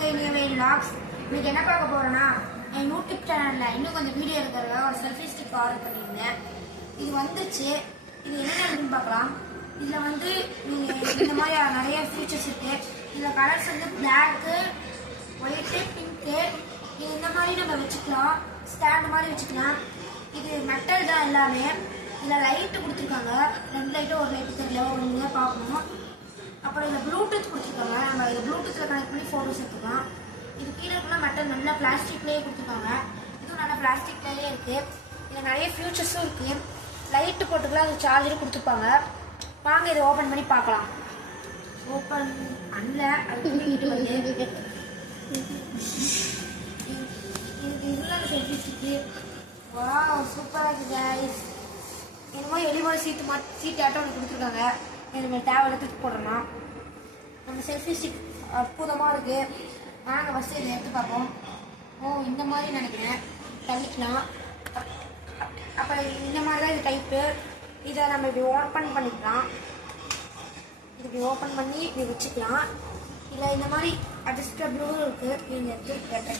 உங்க இனியவே லாக்ஸ். இன்னைக்கு என்ன பார்க்க போறோம்னா, என் யூடியூப் சேனல்ல இன்னும் கொஞ்சம் வீடியோ இருக்கிறதா ஒரு செல்ஃபி ஸ்டிக் ஆர்டர் பண்ணியிருந்தேன். இது வந்துச்சு. இது என்னன்னு பார்க்கலாம். இதுல வந்து நீங்க இந்த மாதிரி நிறைய ஃபீச்சர்ஸ் இருக்கு. இதுல கலர்ஸ் வந்து பிளாக்கு, ஒயிட்டு, பிங்க்கு. இது இந்த மாதிரி நம்ம வச்சுக்கலாம். ஸ்டாண்ட் மாதிரி வச்சுக்கலாம். இது மெட்டல் தான் எல்லாமே. இதில் லைட்டு கொடுத்துருக்காங்க. 2 லைட்டு ஒரு லைட்டு தெரியல, ஒரு நீங்கள் பார்க்கணும். அப்புறம் இதில் ப்ளூடூத் கொடுத்துருக்காங்க. நம்ம இதை ப்ளூடூத்தில் கனெக்ட் பண்ணி ஃபோட்டோஸ் எடுத்துக்கலாம். இது கீழே இருக்குன்னா மெட்டல் நல்லா பிளாஸ்டிக்லேயே கொடுத்துருக்காங்க. இதுவும் நல்லா பிளாஸ்டிக்லேயே இருக்குது. இதில் நிறைய ஃபியூச்சர்ஸும் இருக்குது. லைட்டு போட்டுக்கலாம், அது சார்ஜரும் கொடுத்துருப்பாங்க. வாங்க இதை ஓப்பன் பண்ணி பார்க்கலாம். ஓப்பன் பண்ணல, அது வந்து இது இல்லை செல்ஃபி ஸ்டிக்கு. வாவ், சூப்பராக இருக்குது கைஸ். என்னமோ எலிமோட சீட்டு ஆட்டம் ஒன்று கொடுத்துருக்காங்க. நம்ம தேவை தூக்கி போடுறோம். நம்ம செல்ஃபி ஸ்டிக் அற்புதமாக இருக்குது. நாங்கள் ஃபஸ்ட்டு இதை எடுத்து பார்ப்போம். ஓ, இந்த மாதிரி நினைக்கிறேன். தள்ளிக்கலாம். அப்புறம் இந்த மாதிரி தான் இது டைப்பு. இதை நம்ம இப்படி ஓப்பன் பண்ணிக்கலாம். இது இப்படி ஓப்பன் பண்ணி இப்படி வச்சுக்கலாம். இல்லை இந்த மாதிரி அட்ஜஸ்டபிளும் இருக்குது. நீங்கள் எடுத்து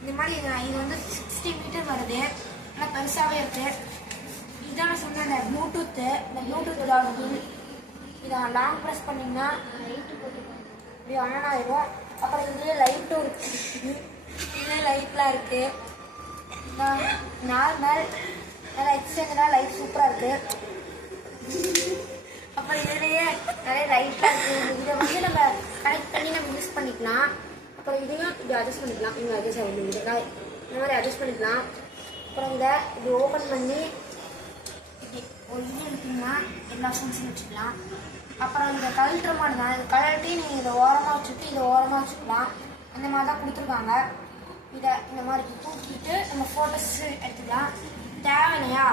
இந்த மாதிரி இது வந்து 60 மீட்டர் வருது. நல்லா பெருசாகவே இருக்குது. இதான் சொன்ன இந்த ப்ளூடூத்து. இந்த ப்ளூடூத் இதாக இதை லாங் ப்ரெஸ் பண்ணிங்கன்னா லைட்டு போட்டு இப்படி ஆன் ஆயிடும். அப்புறம் இதுலேயே லைட்டும் இருக்குது. இதுலேயே லைட்லாம் இருக்குது. நார்மல் நல்லா எக்ஸ்டெண்டடாக லைட் சூப்பராக இருக்குது. அப்புறம் இதுலேயே நிறைய லைட்டாக இருக்குது. இதை வந்து நம்ம கனெக்ட் பண்ணி நம்ம யூஸ் பண்ணிக்கலாம். அப்புறம் இதையும் இப்படி அட்ஜஸ்ட் பண்ணிக்கலாம். இங்கே அட்ஜஸ்ட் ஆகும். இதெல்லாம் இந்த மாதிரி அட்ஜஸ்ட் பண்ணிக்கலாம். அப்புறம் இதை இப்படி ஓப்பன் பண்ணி இப்படி ஒரு இது எடுத்திங்கன்னா எல்லா ஃபங்க்ஷனும் வச்சுக்கலாம். அப்புறம் இந்த கழட்டுற மாதிரி தான். இது கழட்டி நீங்கள் இதை ஓரமாக வச்சுட்டு இதை ஓரமாக வச்சுக்கலாம். அந்த மாதிரி தான் கொடுத்துருக்காங்க. இதை இந்த மாதிரி தூக்கிட்டு நம்ம ஃபோட்டோஸ் எடுத்துக்கலாம். தேவையில்லையா,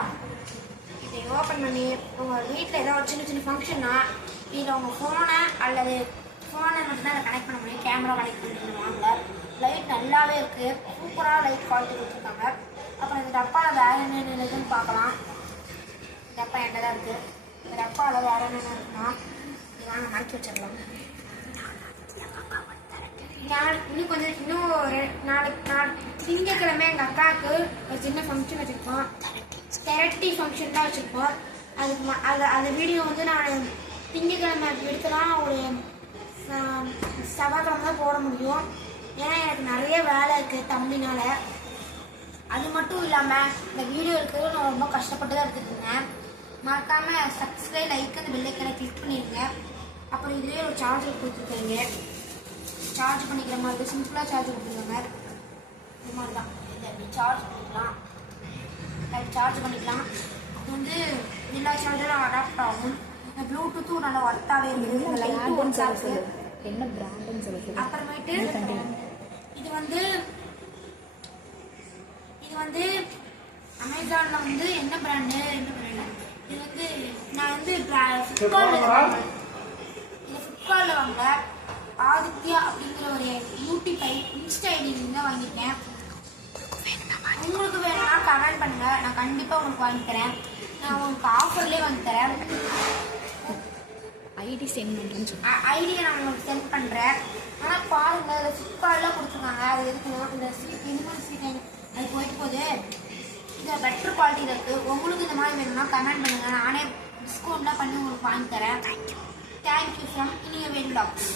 இதை ஓப்பன் பண்ணி உங்கள் வீட்டில் ஏதாவது சின்ன சின்ன ஃபங்க்ஷன்னா இதில் உங்கள் ஃபோனை அல்லது ஃபோனை மட்டும் தான் கனெக்ட் பண்ண முடியும். கேமரா கனெக்ட் பண்ணிடுவாங்க. லைட் நல்லாவே இருக்குது. சூப்பராக லைட் குவாலிட்டி கொடுத்துருக்காங்க. அப்புறம் இந்த டப்பாவில் வேறு என்னென்ன இருக்குன்னு பார்க்கலாம். டப்பா என்கிட்ட தான் இருக்குது. இந்த டப்பாவில் வேறு என்னென்ன இருக்குன்னா இது வாங்க மறைச்சி வச்சிடலாம். இன்னும் ஒரு நாளைக்கு திங்கக்கிழமை எங்கள் அக்காவுக்கு ஒரு சின்ன ஃபங்க்ஷன் வச்சுருக்கோம். தெரட்டி ஃபங்க்ஷன் தான் வச்சுருக்கோம். அந்த வீடியோ வந்து நான் திங்கக்கிழமை எடுத்துலாம் ஒரு செவ்வாய்க்கிழமை தான் போட முடியும். ஏன்னா எனக்கு நிறைய வேலை இருக்குது தம்பினால. அது மட்டும் இல்லாமல் இந்த வீடியோ இருக்கிறது நான் ரொம்ப கஷ்டப்பட்டு தான் எடுத்துருக்கேன். மறக்காமல் சப்ஸ்கிரைப், லைக், அந்த பெல் ஐக்கனை கிளிக் பண்ணிடுங்க. அப்புறம் இதுலேயே ஒரு சார்ஜர் கொடுத்துருக்கீங்க. சார்ஜ் பண்ணிக்கிற மாதிரி சிம்பிளாக சார்ஜ் கொடுத்துருக்காங்க. இது மாதிரி தான் இதை சார்ஜ் பண்ணிக்கலாம். சார்ஜ் பண்ணிக்கலாம். இது வந்து எல்லா சார்ஜரும் அடாப்ட் ஆகும். இந்த ப்ளூடூத்தும் நல்லா ஒர்த்தாகவே இருக்குது. லைட்டும் ஒர்த்தாக இருக்குது. என்ன பிராண்டுன்னு சொல்லுங்க. அப்புறமேட்டு இது வந்து அமேசான்ல வந்து என்ன பிராண்டு இது வந்து நான் வந்து ஃப்ளிப்கார்ட்ல வாங்க ஆதித்யா அப்படிங்கிற ஒரு யூடியூப் இன்ஸ்டா ஐடியில வாங்கிட்டேன். உங்களுக்கு வேணும்னா கமெண்ட் பண்ணுங்க. நான் கண்டிப்பா உங்களுக்கு வாங்கி தரேன். நான் உங்களுக்கு ஆஃபர்லேயே வாங்கி தரேன். ஐடி சென்ட் பண்ணுறேன்னு சொல்லுங்கள். ஐடியை நான் உங்களுக்கு சென்ட் பண்ணுறேன். ஆனால் பாருங்கள், அதில் ஃப்ளிப்கார்ட்லாம் கொடுத்துருக்காங்க. அது எதுக்குன்னா இந்த சீட் இனிமேல் சீட் அது போயிட்டு போகுது. இதில் பெட்டர் குவாலிட்டியில் இருக்குது. உங்களுக்கு இந்த மாதிரி வேணும்னா கமெண்ட் பண்ணுங்கள். நானே டிஸ்கவுண்ட்லாம் பண்ணி உங்களுக்கு வாங்கி தரேன். Thank you from Iniyave vlogs.